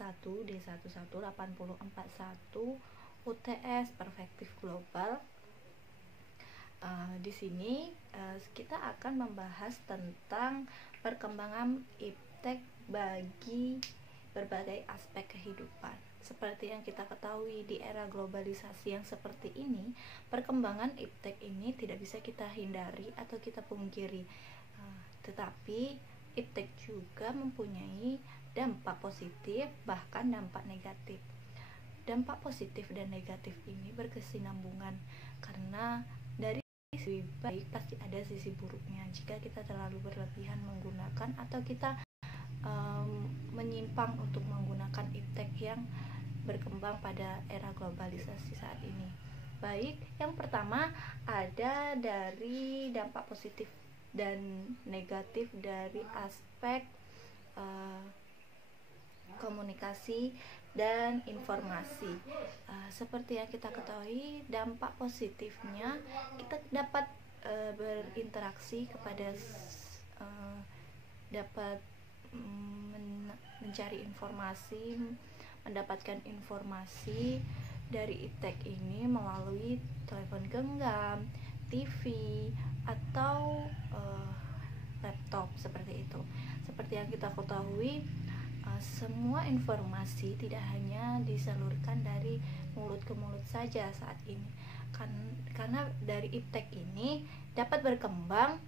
D118041 UTS Perspektif Global. Di sini kita akan membahas tentang perkembangan iptek bagi berbagai aspek kehidupan. Seperti yang kita ketahui di era globalisasi yang seperti ini, perkembangan iptek ini tidak bisa kita hindari atau kita pungkiri. Tetapi iptek juga mempunyai dampak positif bahkan dampak negatif. Dampak positif dan negatif ini berkesinambungan karena dari sisi baik pasti ada sisi buruknya jika kita terlalu berlebihan menggunakan atau kita menyimpang untuk menggunakan iptek yang berkembang pada era globalisasi saat ini. Baik, yang pertama ada dari dampak positif dan negatif dari aspek komunikasi dan informasi. Seperti yang kita ketahui, dampak positifnya kita dapat berinteraksi kepada dapat mencari informasi, mendapatkan informasi dari iptek ini melalui telepon genggam, TV, atau laptop seperti itu. Seperti yang kita ketahui, semua informasi tidak hanya disalurkan dari mulut ke mulut saja saat ini, karena dari iptek ini dapat berkembang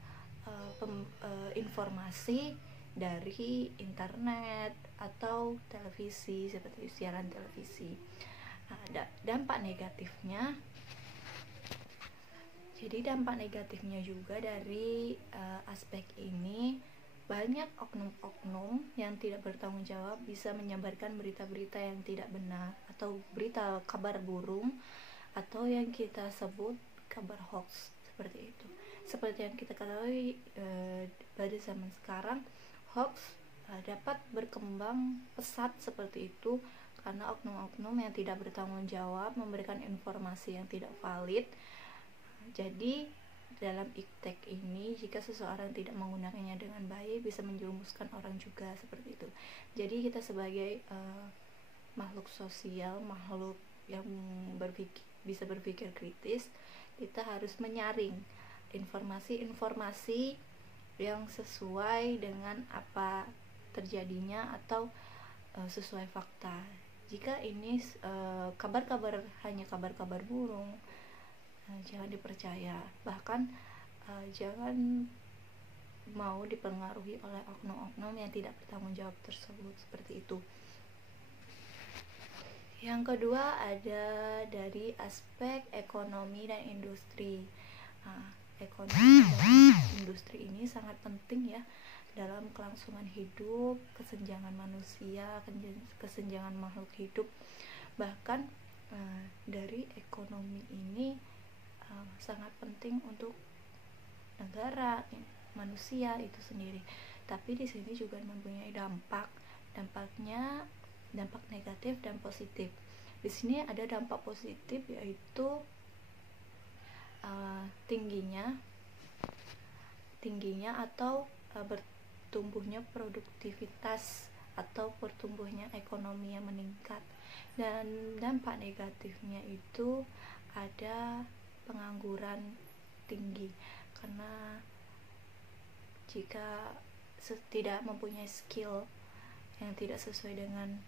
informasi dari internet atau televisi seperti siaran televisi. Dampak negatifnya, jadi dampak negatifnya juga dari aspek ini, banyak oknum-oknum yang tidak bertanggung jawab bisa menyebarkan berita-berita yang tidak benar atau berita kabar burung atau yang kita sebut kabar hoax seperti itu. Seperti yang kita ketahui pada zaman sekarang, hoax dapat berkembang pesat seperti itu karena oknum-oknum yang tidak bertanggung jawab memberikan informasi yang tidak valid. Jadi dalam iptek ini, jika seseorang tidak menggunakannya dengan baik, bisa menjerumuskan orang juga seperti itu. Jadi kita sebagai makhluk sosial, makhluk yang bisa berpikir kritis, kita harus menyaring informasi-informasi yang sesuai dengan apa terjadinya atau sesuai fakta. Jika ini kabar-kabar hanya kabar-kabar burung, jangan dipercaya, bahkan jangan mau dipengaruhi oleh oknum-oknum yang tidak bertanggung jawab tersebut seperti itu. Yang kedua ada dari aspek ekonomi dan industri. Ekonomi dan industri ini sangat penting ya dalam kelangsungan hidup, kesenjangan manusia, kesenjangan makhluk hidup. Bahkan dari ekonomi ini sangat penting untuk negara, manusia itu sendiri. Tapi di sini juga mempunyai dampaknya, dampak negatif dan positif. Di sini ada dampak positif, yaitu tingginya atau bertumbuhnya produktivitas atau pertumbuhnya ekonomi yang meningkat. Dan dampak negatifnya itu ada pengangguran tinggi, karena jika tidak mempunyai skill yang tidak sesuai dengan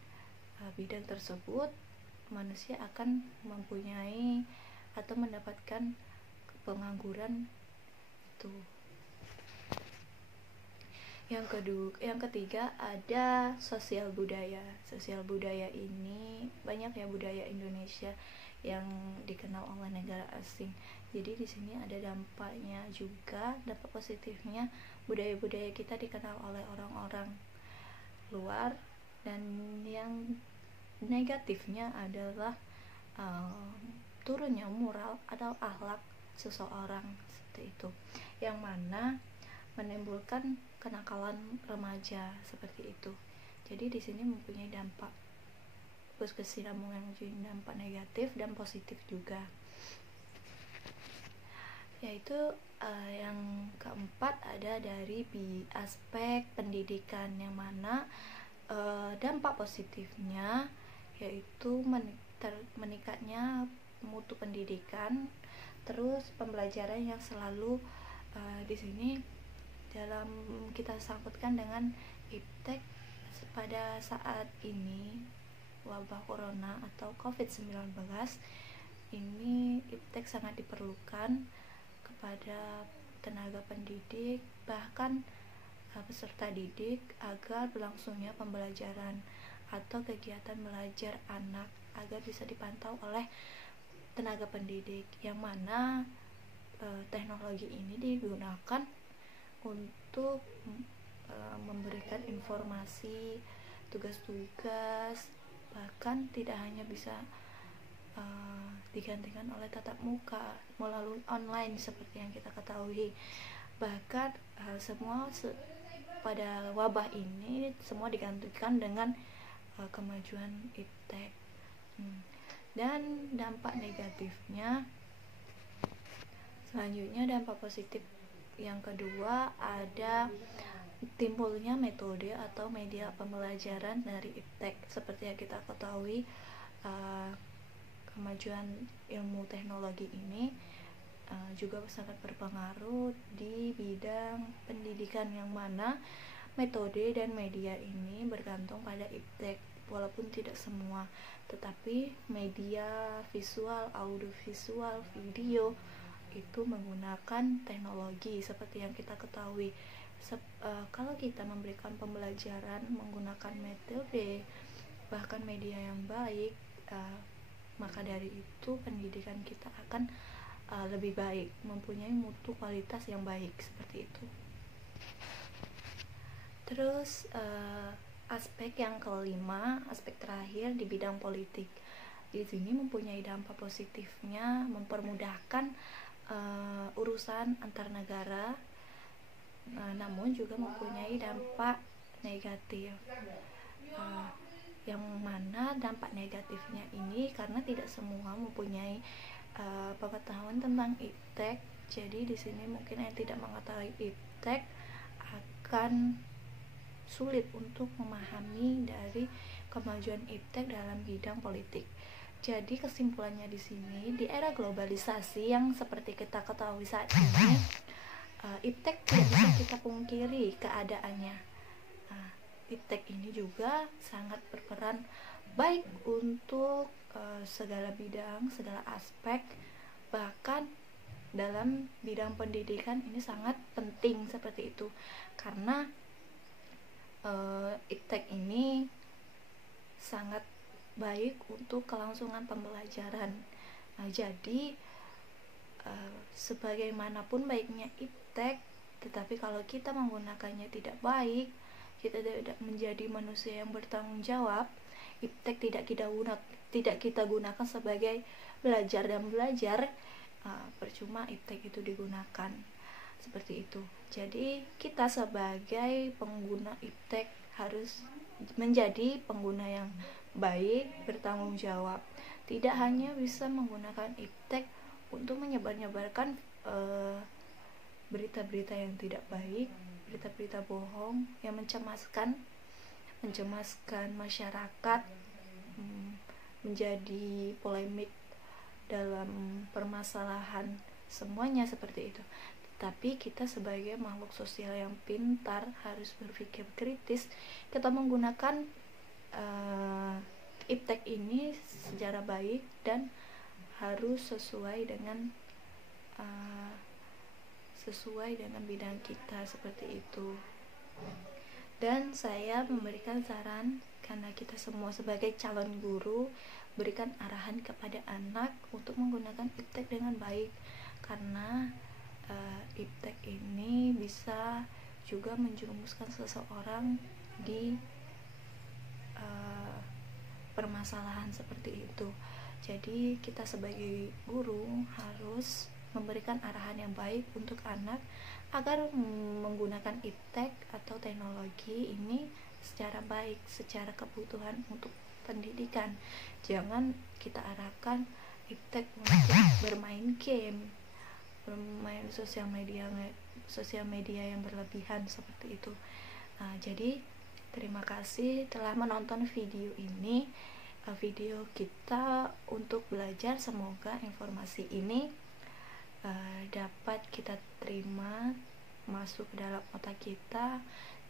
bidang tersebut, manusia akan mempunyai atau mendapatkan pengangguran itu. Yang ketiga ada sosial budaya. Sosial budaya ini banyak ya budaya Indonesia yang dikenal oleh negara asing. Jadi di sini ada dampaknya juga, dampak positifnya, budaya-budaya kita dikenal oleh orang-orang luar, dan yang negatifnya adalah turunnya moral atau akhlak seseorang seperti itu, yang mana menimbulkan kenakalan remaja seperti itu. Jadi di sini mempunyai dampak berkesinambungan, dampak negatif dan positif juga. Yaitu yang keempat ada dari aspek pendidikan, yang mana Dampak positifnya yaitu meningkatnya mutu pendidikan, terus pembelajaran yang selalu di sini dalam kita sangkutkan dengan iptek pada saat ini wabah corona atau COVID-19 ini. Iptek sangat diperlukan kepada tenaga pendidik bahkan peserta didik agar berlangsungnya pembelajaran atau kegiatan belajar anak agar bisa dipantau oleh tenaga pendidik, yang mana teknologi ini digunakan untuk memberikan informasi, tugas-tugas, bahkan tidak hanya bisa digantikan oleh tatap muka melalui online seperti yang kita ketahui. Bahkan semua pada wabah ini semua digantikan dengan kemajuan iptek. Dan dampak negatifnya selanjutnya, dampak positif yang kedua ada timbulnya metode atau media pembelajaran dari iptek. Seperti yang kita ketahui, kemajuan ilmu teknologi ini juga sangat berpengaruh di bidang pendidikan, yang mana metode dan media ini bergantung pada iptek, walaupun tidak semua, tetapi media visual, audiovisual, video itu menggunakan teknologi seperti yang kita ketahui. Kalau kita memberikan pembelajaran menggunakan metode bahkan media yang baik, maka dari itu pendidikan kita akan lebih baik, mempunyai mutu kualitas yang baik seperti itu. Terus aspek yang kelima, aspek terakhir di bidang politik. Di sini mempunyai dampak positifnya, mempermudahkan urusan antar negara, namun juga mempunyai dampak negatif. Yang mana dampak negatifnya ini karena tidak semua mempunyai pengetahuan tentang iptek. Jadi di sini mungkin yang tidak mengetahui iptek akan sulit untuk memahami dari kemajuan iptek dalam bidang politik. Jadi kesimpulannya di sini, di era globalisasi yang seperti kita ketahui saat ini, iptek tidak bisa kita pungkiri keadaannya. Iptek ini juga sangat berperan baik untuk segala bidang, segala aspek, bahkan dalam bidang pendidikan ini sangat penting seperti itu, karena iptek ini sangat baik untuk kelangsungan pembelajaran. Jadi sebagaimanapun baiknya iptek, tetapi kalau kita menggunakannya tidak baik, kita tidak menjadi manusia yang bertanggung jawab, iptek tidak kita gunakan sebagai belajar dan belajar, percuma iptek itu digunakan seperti itu. Jadi kita sebagai pengguna iptek harus menjadi pengguna yang baik, bertanggung jawab, tidak hanya bisa menggunakan iptek untuk menyebarkan berita-berita yang tidak baik, berita-berita bohong yang mencemaskan masyarakat, menjadi polemik dalam permasalahan semuanya seperti itu. Tapi kita sebagai makhluk sosial yang pintar harus berpikir kritis. Kita menggunakan iptek ini secara baik dan harus sesuai dengan bidang kita seperti itu. Dan saya memberikan saran, karena kita semua sebagai calon guru, berikan arahan kepada anak untuk menggunakan iptek dengan baik, karena iptek ini bisa juga menjerumuskan seseorang di permasalahan seperti itu. Jadi kita sebagai guru harus memberikan arahan yang baik untuk anak agar menggunakan iptek atau teknologi ini secara baik, secara kebutuhan untuk pendidikan. Jangan kita arahkan iptek untuk bermain game, bermain sosial media yang berlebihan seperti itu. Jadi Terima kasih telah menonton video ini, video kita untuk belajar. Semoga informasi ini dapat kita terima masuk ke dalam otak kita,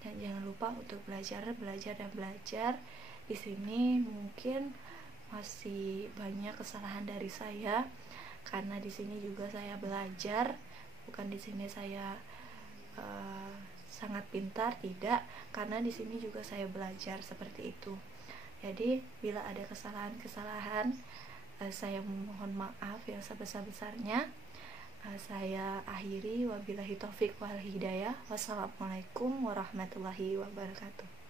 dan jangan lupa untuk belajar. Di sini mungkin masih banyak kesalahan dari saya, karena di sini juga saya belajar, bukan di sini saya sangat pintar, tidak, karena di sini juga saya belajar seperti itu. Jadi bila ada kesalahan-kesalahan, saya mohon maaf yang sebesar-besarnya. Saya akhiri, wabillahi taufik wal hidayah. Wassalamualaikum warahmatullahi wabarakatuh.